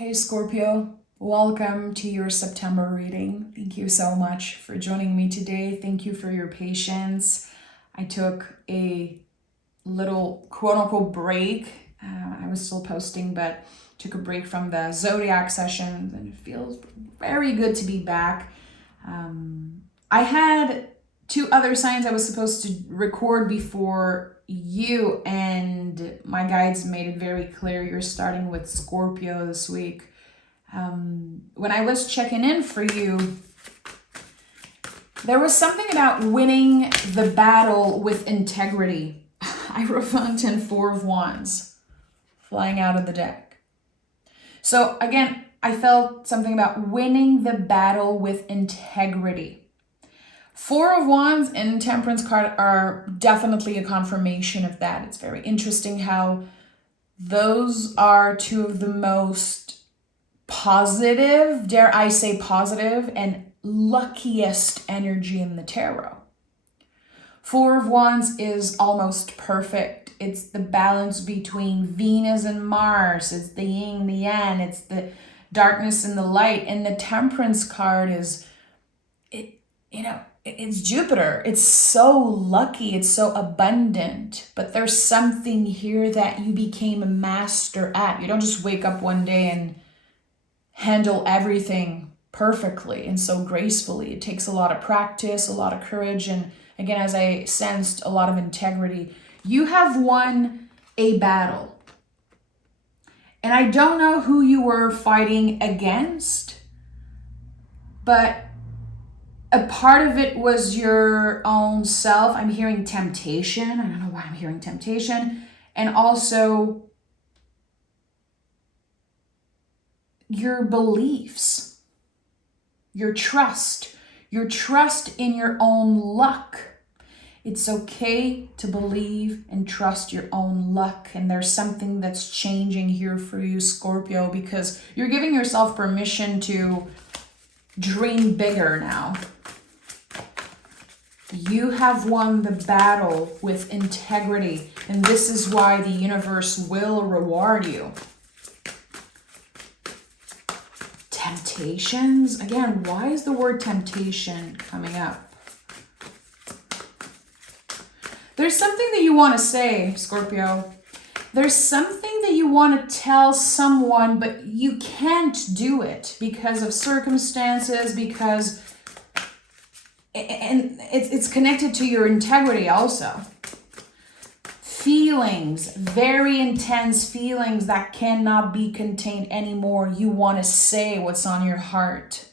Hey Scorpio, welcome to your September reading. Thank you so much for joining me today. Thank you for your patience. I took a little quote-unquote break. I was still posting, but took a break from the zodiac sessions, and it feels very good to be back. I had two other signs I was supposed to record before you, and my guides made it very clear you're starting with Scorpio this week. When I was checking in for you, there was something about winning the battle with integrity. I wrote on 4 of Wands flying out of the deck. So again, I felt something about winning the battle with integrity. 4 of Wands and Temperance card are definitely a confirmation of that. It's very interesting how those are two of the most positive, dare I say positive, and luckiest energy in the tarot. 4 of Wands is almost perfect. It's the balance between Venus and Mars. It's the yin, the yang. It's the darkness and the light. And the Temperance card is, it's Jupiter. It's so lucky. It's so abundant. But there's something here that you became a master at. You don't just wake up one day and handle everything perfectly and so gracefully. It takes a lot of practice, a lot of courage, and again, as I sensed, a lot of integrity. You have won a battle. And I don't know who you were fighting against, but a part of it was your own self. I'm hearing temptation. I don't know why I'm hearing temptation. And also your beliefs, your trust in your own luck. It's okay to believe and trust your own luck. And there's something that's changing here for you, Scorpio, because you're giving yourself permission to dream bigger now. You have won the battle with integrity, and this is why the universe will reward you. Temptations? Again, why is the word temptation coming up? There's something that you want to say, Scorpio. There's something that you want to tell someone, but you can't do it because of circumstances, and it's connected to your integrity also. Feelings, very intense feelings that cannot be contained anymore. You want to say what's on your heart.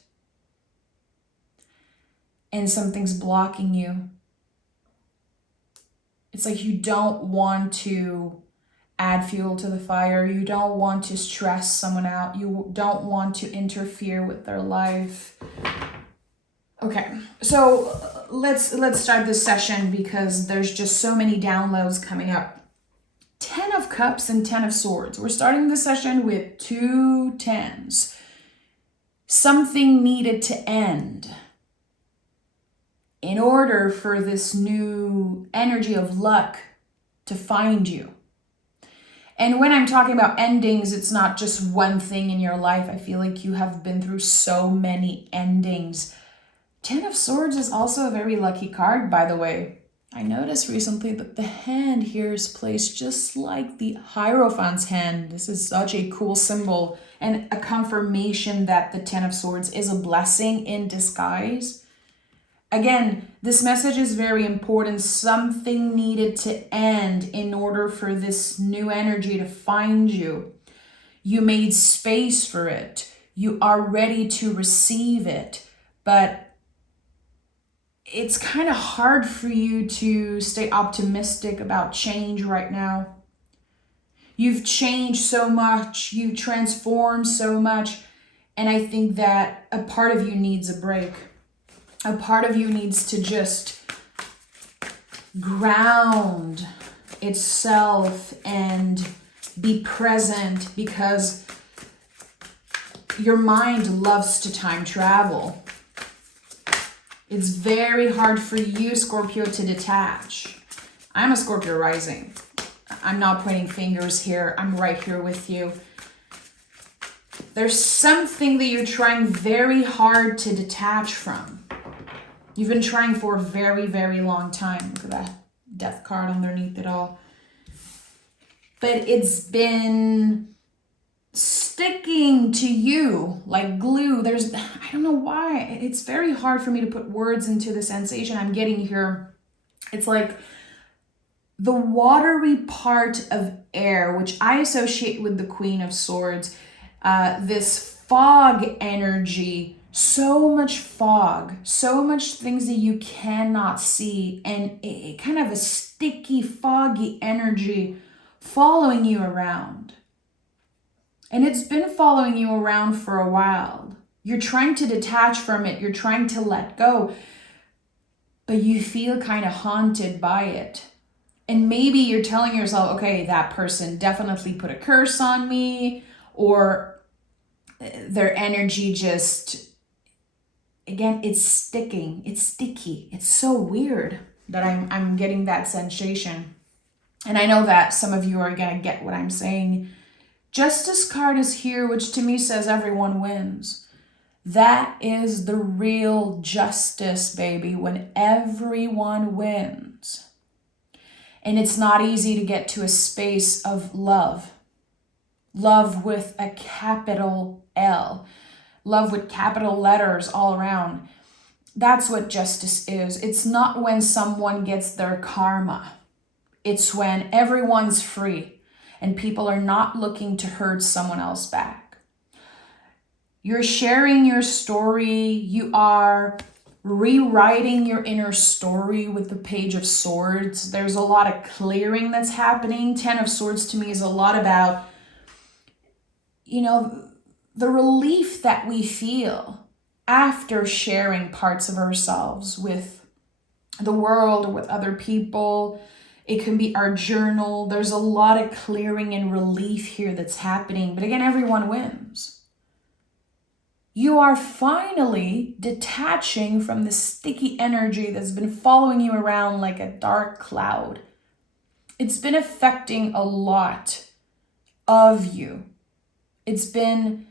And something's blocking you. It's like you don't want to add fuel to the fire. You don't want to stress someone out. You don't want to interfere with their life. Okay, so let's start this session because there's just so many downloads coming up. 10 of Cups and 10 of Swords. We're starting the session with 2 10s. Something needed to end in order for this new energy of luck to find you. And when I'm talking about endings, it's not just one thing in your life. I feel like you have been through so many endings. 10 of Swords is also a very lucky card, by the way. I noticed recently that the hand here is placed just like the Hierophant's hand. This is such a cool symbol and a confirmation that the 10 of Swords is a blessing in disguise. Again, this message is very important. Something needed to end in order for this new energy to find you. You made space for it. You are ready to receive it, but it's kind of hard for you to stay optimistic about change right now. You've changed so much, you've transformed so much, and I think that a part of you needs a break. A part of you needs to just ground itself and be present because your mind loves to time travel. It's very hard for you, Scorpio, to detach. I'm a Scorpio rising. I'm not pointing fingers here. I'm right here with you. There's something that you're trying very hard to detach from. You've been trying for a very, very long time. Look at that death card underneath it all. But it's been sticking to you like glue. I don't know why. It's very hard for me to put words into the sensation I'm getting here. It's like the watery part of air, which I associate with the Queen of Swords, this fog energy, so much fog, so much things that you cannot see, and it kind of a sticky, foggy energy following you around. And it's been following you around for a while. You're trying to detach from it. You're trying to let go. But you feel kind of haunted by it. And maybe you're telling yourself, okay, that person definitely put a curse on me. Or their energy just, again, it's sticking. It's sticky. It's so weird that I'm getting that sensation. And I know that some of you are going to get what I'm saying. Justice card is here, which to me says everyone wins. That is the real justice, baby, when everyone wins. And it's not easy to get to a space of love. Love with a capital L. Love with capital letters all around. That's what justice is. It's not when someone gets their karma. It's when everyone's free. And people are not looking to hurt someone else back. You're sharing your story. You are rewriting your inner story with the Page of Swords. There's a lot of clearing that's happening. 10 of Swords to me is a lot about, the relief that we feel after sharing parts of ourselves with the world or with other people. It can be our journal. There's a lot of clearing and relief here that's happening. But again, everyone wins. You are finally detaching from the sticky energy that's been following you around like a dark cloud. It's been affecting a lot of you. It's been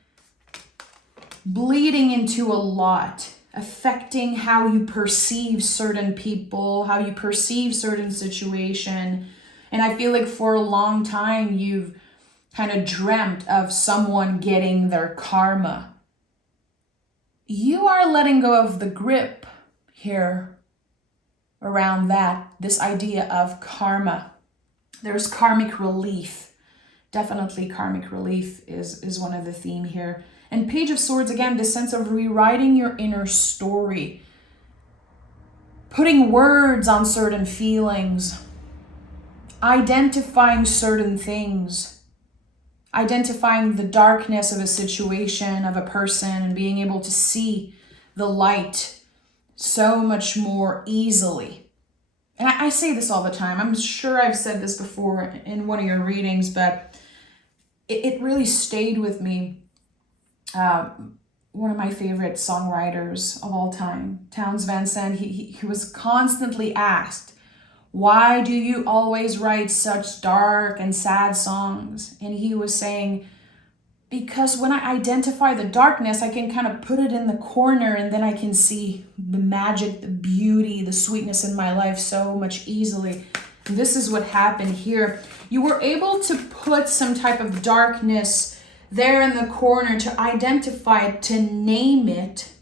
bleeding into a lot, affecting how you perceive certain people, how you perceive certain situation. And I feel like for a long time, you've kind of dreamt of someone getting their karma. You are letting go of the grip here around this idea of karma. There's karmic relief. Definitely karmic relief is one of the theme here. And Page of Swords, again, this sense of rewriting your inner story, putting words on certain feelings, identifying certain things, identifying the darkness of a situation, of a person, and being able to see the light so much more easily. And I say this all the time. I'm sure I've said this before in one of your readings, but it really stayed with me. One of my favorite songwriters of all time, Townes Van Sant, he was constantly asked, why do you always write such dark and sad songs? And he was saying, because when I identify the darkness, I can kind of put it in the corner and then I can see the magic, the beauty, the sweetness in my life so much easily. And this is what happened here. You were able to put some type of darkness there in the corner, to identify it, to name it,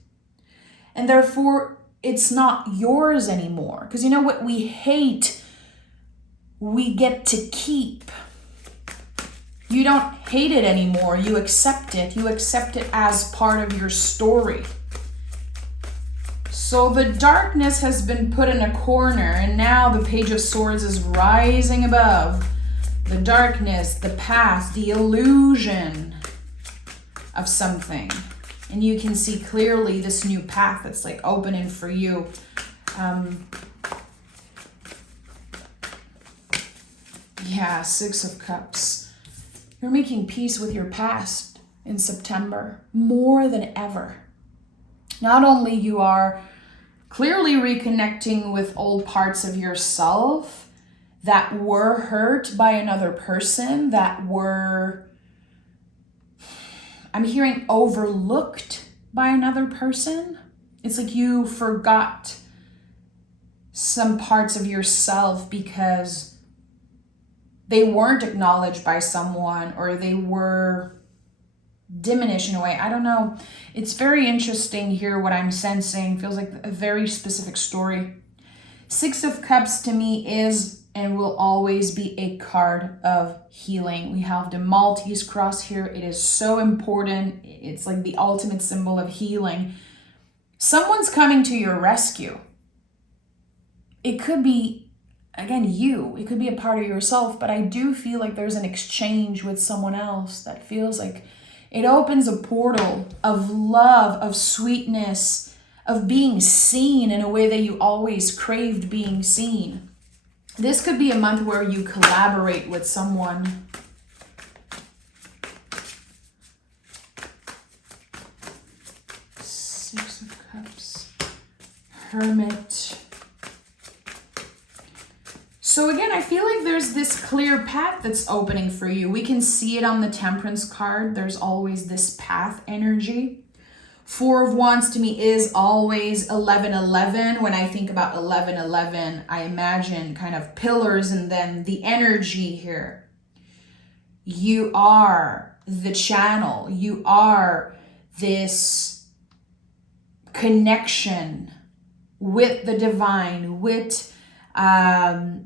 and therefore it's not yours anymore. Because you know what we hate, we get to keep. You don't hate it anymore. You accept it. You accept it as part of your story. So the darkness has been put in a corner, and now the Page of Swords is rising above the darkness, the past, the illusion of something. And you can see clearly this new path that's like opening for you. Six of Cups. You're making peace with your past in September more than ever. Not only you are clearly reconnecting with old parts of yourself that were hurt by another person, that were, I'm hearing overlooked by another person. It's like you forgot some parts of yourself because they weren't acknowledged by someone, or they were diminished in a way. I don't know. It's very interesting here what I'm sensing. Feels like a very specific story. Six of Cups to me is and will always be a card of healing. We have the Maltese cross here. It is so important. It's like the ultimate symbol of healing. Someone's coming to your rescue. It could be, again, you. It could be a part of yourself, but I do feel like there's an exchange with someone else that feels like it opens a portal of love, of sweetness, of being seen in a way that you always craved being seen. This could be a month where you collaborate with someone. Six of Cups, Hermit. So again, I feel like there's this clear path that's opening for you. We can see it on the Temperance card. There's always this path energy. Four of Wands to me is always 11-11. When I think about 11-11, I imagine kind of pillars and then the energy here. You are the channel. You are this connection with the divine, with other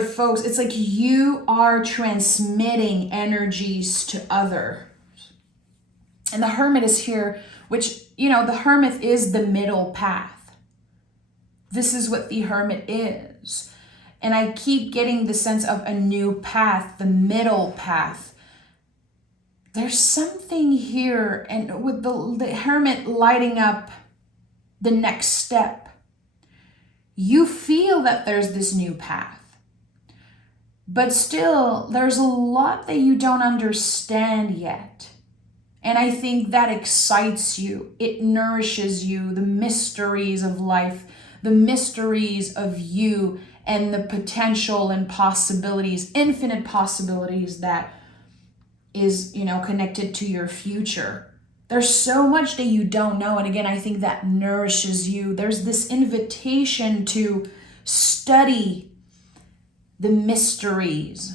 folks. It's like you are transmitting energies to others. And the Hermit is here, which, you know, the Hermit is the middle path. This is what the Hermit is. And I keep getting the sense of a new path, the middle path. There's something here, and with the Hermit lighting up the next step, you feel that there's this new path. But still, there's a lot that you don't understand yet. And I think that excites you. It nourishes you, the mysteries of life, the mysteries of you, and the potential and possibilities, infinite possibilities that is, you know, connected to your future. There's so much that you don't know. And again, I think that nourishes you. There's this invitation to study the mysteries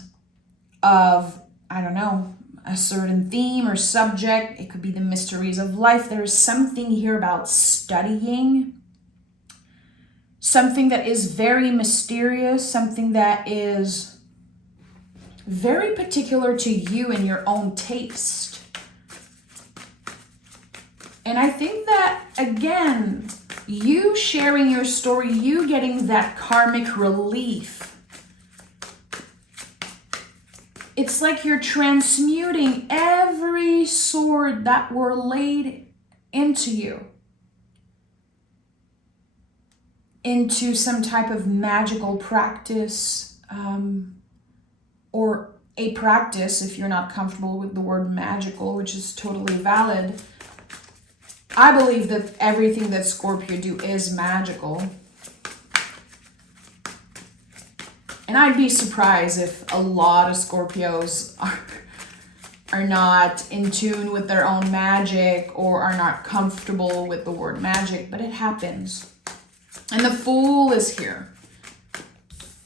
of, I don't know, a certain theme or subject. It could be the mysteries of life. There's something here about studying, something that is very mysterious, something that is very particular to you and your own taste. And I think that, again, you sharing your story, you getting that karmic relief, it's like you're transmuting every sword that were laid into you into some type of magical practice, or a practice if you're not comfortable with the word magical, which is totally valid. I believe that everything that Scorpio do is magical. And I'd be surprised if a lot of Scorpios are not in tune with their own magic or are not comfortable with the word magic, but it happens. And the Fool is here.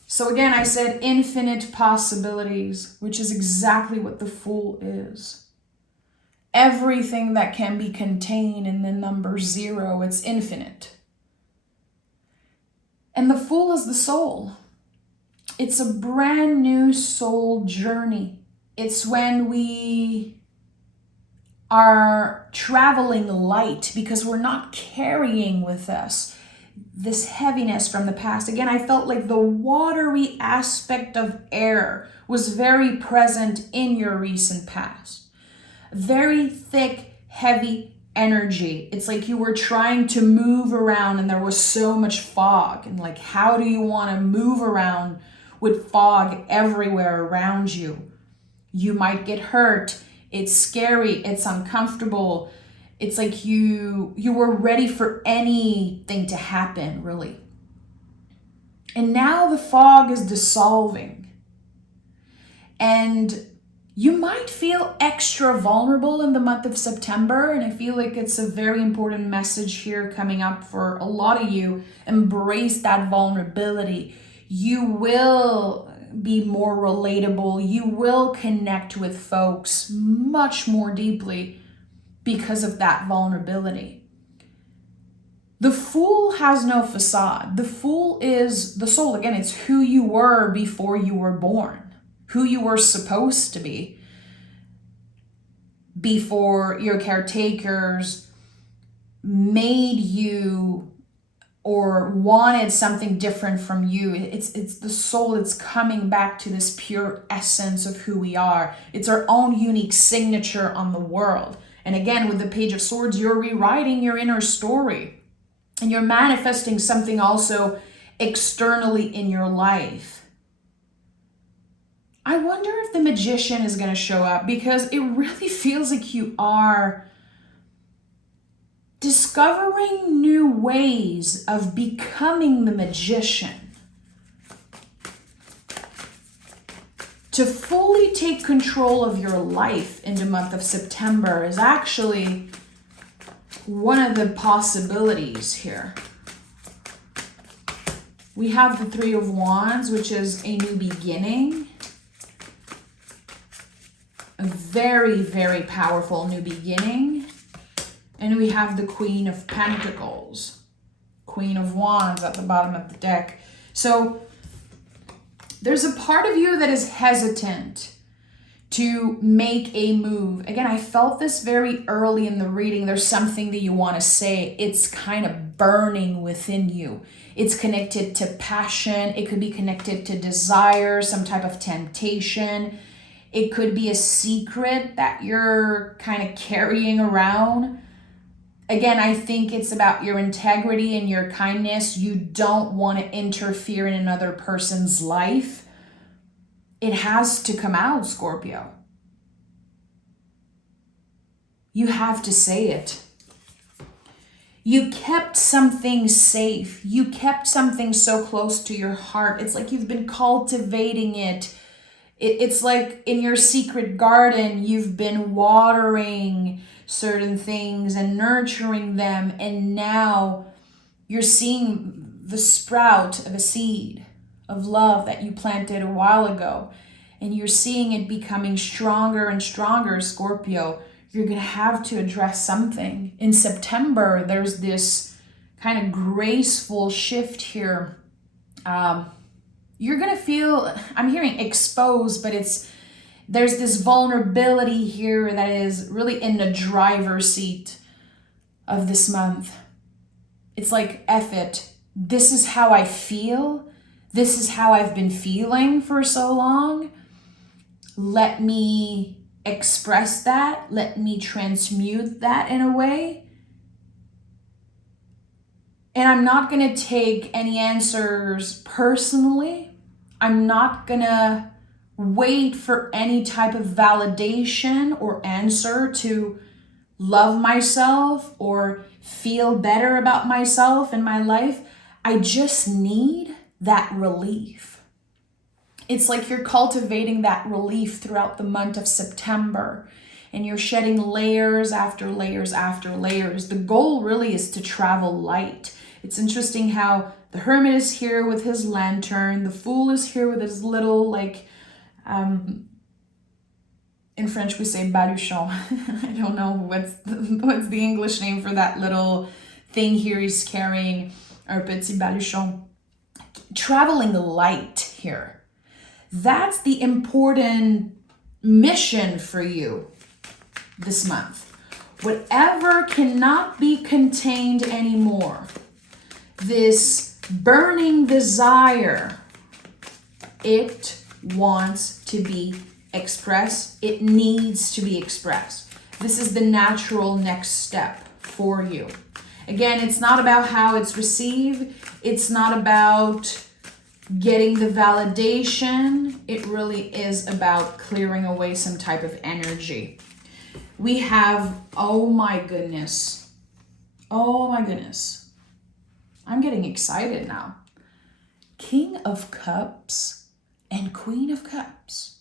So again, I said infinite possibilities, which is exactly what the Fool is. Everything that can be contained in the number 0, it's infinite. And the Fool is the soul. It's a brand new soul journey. It's when we are traveling light because we're not carrying with us this heaviness from the past. Again, I felt like the watery aspect of air was very present in your recent past. Very thick, heavy energy. It's like you were trying to move around and there was so much fog. And like, how do you want to move around with fog everywhere around you? You might get hurt. It's scary. It's uncomfortable. It's like you were ready for anything to happen, really. And now the fog is dissolving. And You might feel extra vulnerable in the month of September, and I feel like it's a very important message here coming up for a lot of you. Embrace that vulnerability. You will be more relatable. You will connect with folks much more deeply because of that vulnerability. The Fool has no facade. The Fool is the soul. Again, it's who you were before you were born, who you were supposed to be before your caretakers made you or wanted something different from you. It's the soul. It's coming back to this pure essence of who we are. It's our own unique signature on the world. And again, with the Page of Swords, you're rewriting your inner story. And you're manifesting something also externally in your life. I wonder if the Magician is going to show up, because it really feels like you are discovering new ways of becoming the Magician. To fully take control of your life in the month of September is actually one of the possibilities here. We have the Three of Wands, which is a new beginning. A very, very powerful new beginning. And we have the Queen of Pentacles, Queen of Wands at the bottom of the deck. So there's a part of you that is hesitant to make a move. Again, I felt this very early in the reading. There's something that you want to say. It's kind of burning within you. It's connected to passion. It could be connected to desire, some type of temptation. It could be a secret that you're kind of carrying around. Again, I think it's about your integrity and your kindness. You don't want to interfere in another person's life. It has to come out, Scorpio. You have to say it. You kept something safe. You kept something so close to your heart. It's like you've been cultivating it. It's like in your secret garden, you've been watering certain things and nurturing them. And now you're seeing the sprout of a seed of love that you planted a while ago, and you're seeing it becoming stronger and stronger, Scorpio. You're going to have to address something. In September, there's this kind of graceful shift here. You're going to feel, I'm hearing exposed, but there's this vulnerability here that is really in the driver's seat of this month. It's like, F it. This is how I feel. This is how I've been feeling for so long. Let me express that. Let me transmute that in a way. And I'm not going to take any answers personally. I'm not going to wait for any type of validation or answer to love myself or feel better about myself and my life. I just need that relief. It's like you're cultivating that relief throughout the month of September, and you're shedding layers after layers after layers. The goal really is to travel light. It's interesting how the Hermit is here with his lantern. The Fool is here with his little, in French we say baluchon. I don't know what's the English name for that little thing here he's carrying, our petit baluchon. Traveling light here. That's the important mission for you this month. Whatever cannot be contained anymore, this burning desire, it wants to be expressed. It needs to be expressed. This is the natural next step for you. Again, it's not about how it's received. It's not about getting the validation. It really is about clearing away some type of energy. We have, oh my goodness. I'm getting excited now. King of Cups and Queen of Cups.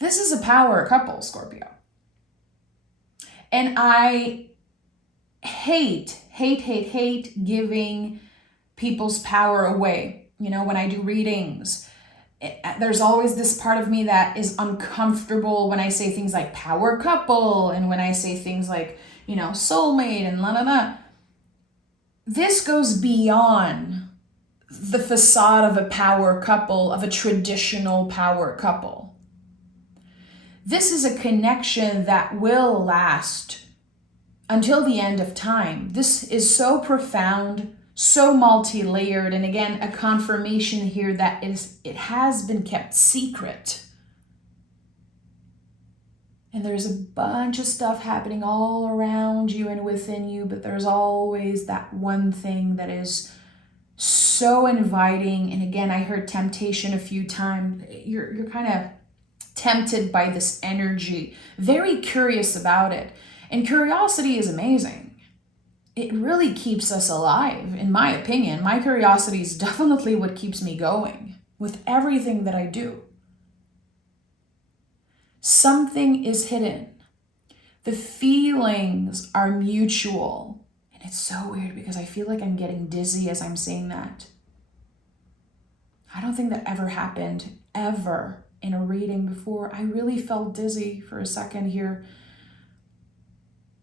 This is a power couple, Scorpio. And I hate giving people's power away. You know, when I do readings, there's always this part of me that is uncomfortable when I say things like power couple and when I say things like, you know, soulmate and la la la. This goes beyond the facade of a power couple, of a traditional power couple. This is a connection that will last until the end of time. This is so profound, so multi-layered, and again, a confirmation here that it has been kept secret. And there's a bunch of stuff happening all around you and within you, but there's always that one thing that is so inviting. And again, I heard temptation a few times. You're kind of tempted by this energy, very curious about it. And curiosity is amazing. It really keeps us alive, in my opinion. My curiosity is definitely what keeps me going with everything that I do. Something is hidden. The feelings are mutual. And it's so weird because I feel like I'm getting dizzy as I'm saying that. I don't think that ever happened, ever, in a reading before. I really felt dizzy for a second here.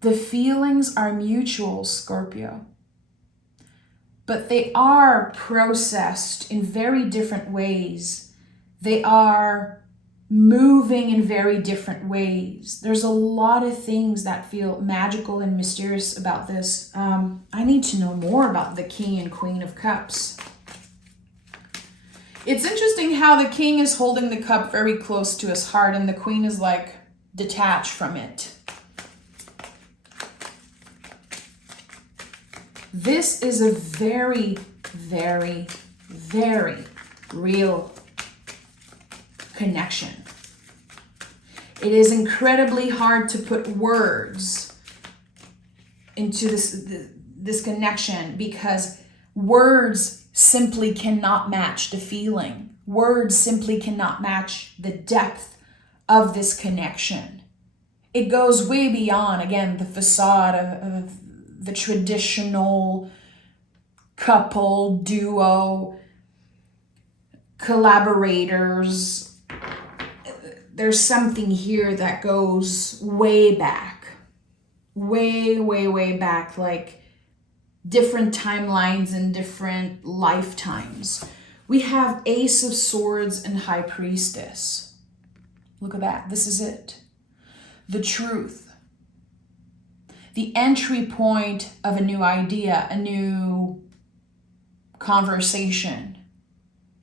The feelings are mutual, Scorpio. But they are processed in very different ways. They are moving in very different ways. There's a lot of things that feel magical and mysterious about this. I need to know more about the King and Queen of Cups. It's interesting how the King is holding the cup very close to his heart and the Queen is like detached from it. This is a very, very, very real connection. It is incredibly hard to put words into this connection because words simply cannot match the feeling. Words simply cannot match the depth of this connection. It goes way beyond, again, the facade of the traditional couple, duo, collaborators. There's something here that goes way back, way back, like different timelines and different lifetimes. We have Ace of Swords and High Priestess. Look at that. This is it. The truth. The entry point of a new idea, a new conversation,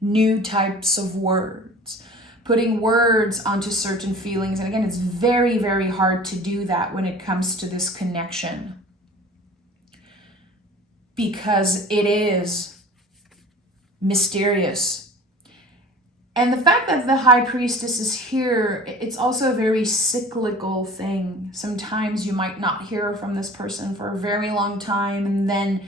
new types of words, putting words onto certain feelings. And again, it's very, very hard to do that when it comes to this connection because it is mysterious. And the fact that the High Priestess is here, it's also a very cyclical thing. Sometimes you might not hear from this person for a very long time, and then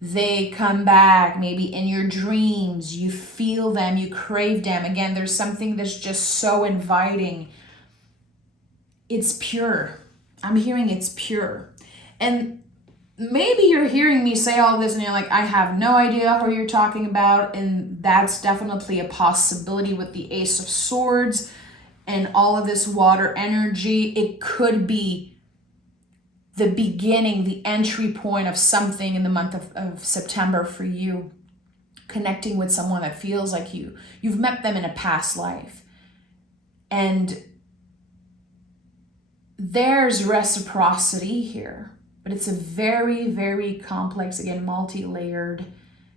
they come back, maybe in your dreams. You feel them, you crave them. Again, there's something that's just so inviting. It's pure. I'm hearing it's pure. And maybe you're hearing me say all this and you're like, I have no idea who you're talking about. And that's definitely a possibility with the Ace of Swords and all of this water energy. It could be the beginning, the entry point of something in the month of September for you. Connecting with someone that feels like you've met them in a past life. And there's reciprocity here. But it's a very, very complex, again, multi-layered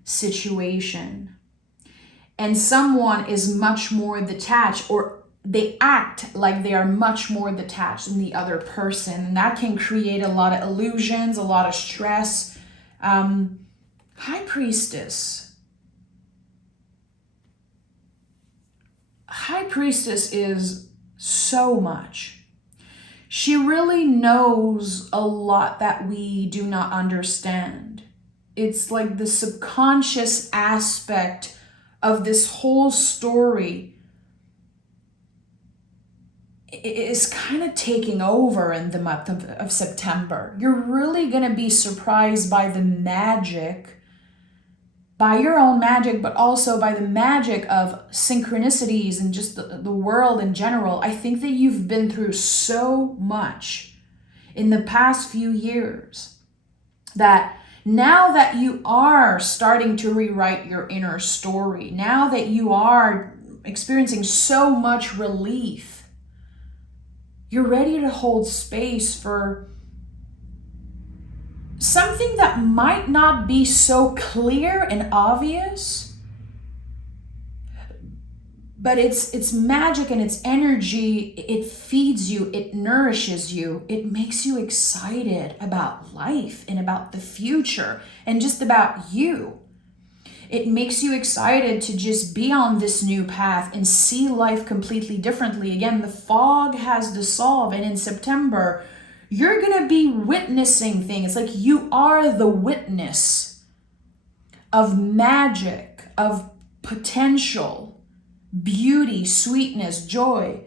situation. And someone is much more detached, or they act like they are much more detached than the other person. And that can create a lot of illusions, a lot of stress. High Priestess. High Priestess is so much. She really knows a lot that we do not understand. It's like the subconscious aspect of this whole story is kind of taking over in the month of September. You're really going to be surprised by the magic, by your own magic, but also by the magic of synchronicities and just the world in general. I think that you've been through so much in the past few years that now that you are starting to rewrite your inner story, now that you are experiencing so much relief, you're ready to hold space for something that might not be so clear and obvious, but it's magic and it's energy. It feeds you, it nourishes you, it makes you excited about life and about the future and just about you. It makes you excited to just be on this new path and see life completely differently. Again, the fog has dissolved, and in September, you're going to be witnessing things. It's like you are the witness of magic, of potential, beauty, sweetness, joy.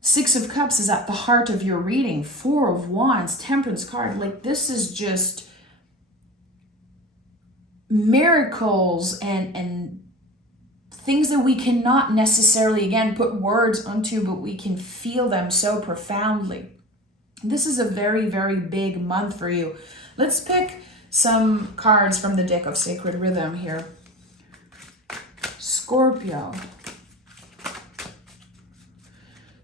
6 of Cups is at the heart of your reading. 4 of Wands, Temperance card. Like, this is just miracles and things that we cannot necessarily, again, put words onto, but we can feel them so profoundly. This is a very, very big month for you. Let's pick some cards from the deck of Sacred Rhythm here. Scorpio.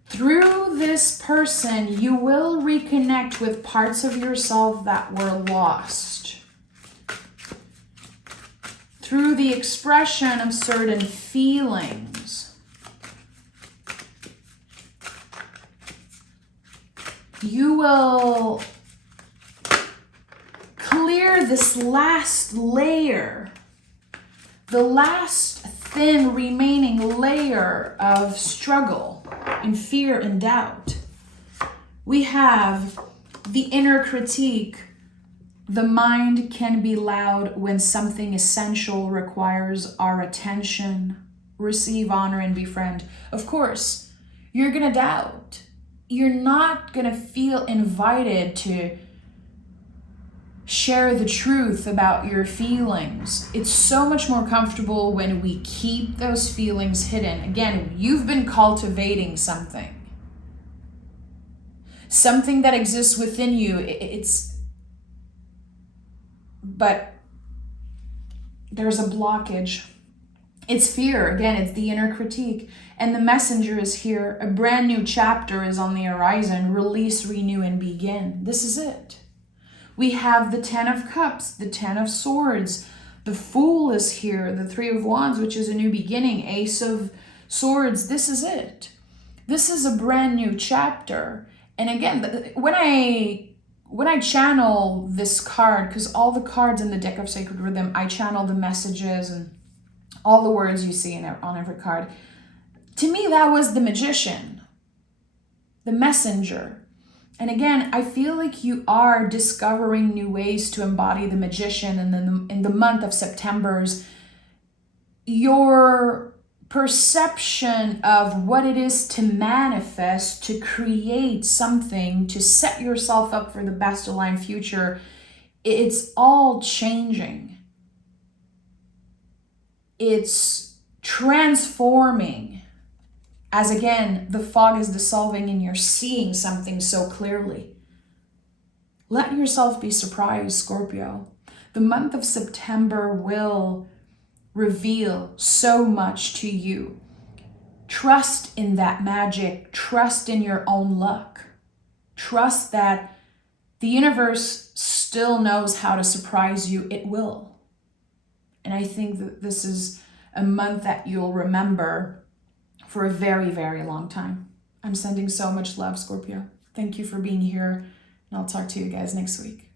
Through this person, you will reconnect with parts of yourself that were lost. Through the expression of certain feelings, you will clear this last layer, the last thin remaining layer of struggle and fear and doubt. We have the inner critique. The mind can be loud when something essential requires our attention. Receive, honor, and befriend. Of course, you're going to doubt. You're not going to feel invited to share the truth about your feelings. It's so much more comfortable when we keep those feelings hidden. Again, you've been cultivating something that exists within you. But there's a blockage. It's fear. Again, it's the inner critique. And the messenger is here. A brand new chapter is on the horizon. Release, renew, and begin. This is it. We have the 10 of Cups, the 10 of Swords. The Fool is here. The 3 of Wands, which is a new beginning. Ace of Swords. This is it. This is a brand new chapter. And again, when I channel this card, because all the cards in the deck of Sacred Rhythm, I channel the messages and all the words you see on every card. To me, that was the magician, the messenger. And again, I feel like you are discovering new ways to embody the magician. And then in the month of September's, your perception of what it is to manifest, to create something, to set yourself up for the best aligned future, it's all changing. It's transforming as, again, the fog is dissolving and you're seeing something so clearly. Let yourself be surprised, Scorpio. The month of September will reveal so much to you. Trust in that magic. Trust in your own luck. Trust that the universe still knows how to surprise you. It will. And I think that this is a month that you'll remember for a very, very long time. I'm sending so much love, Scorpio. Thank you for being here, and I'll talk to you guys next week.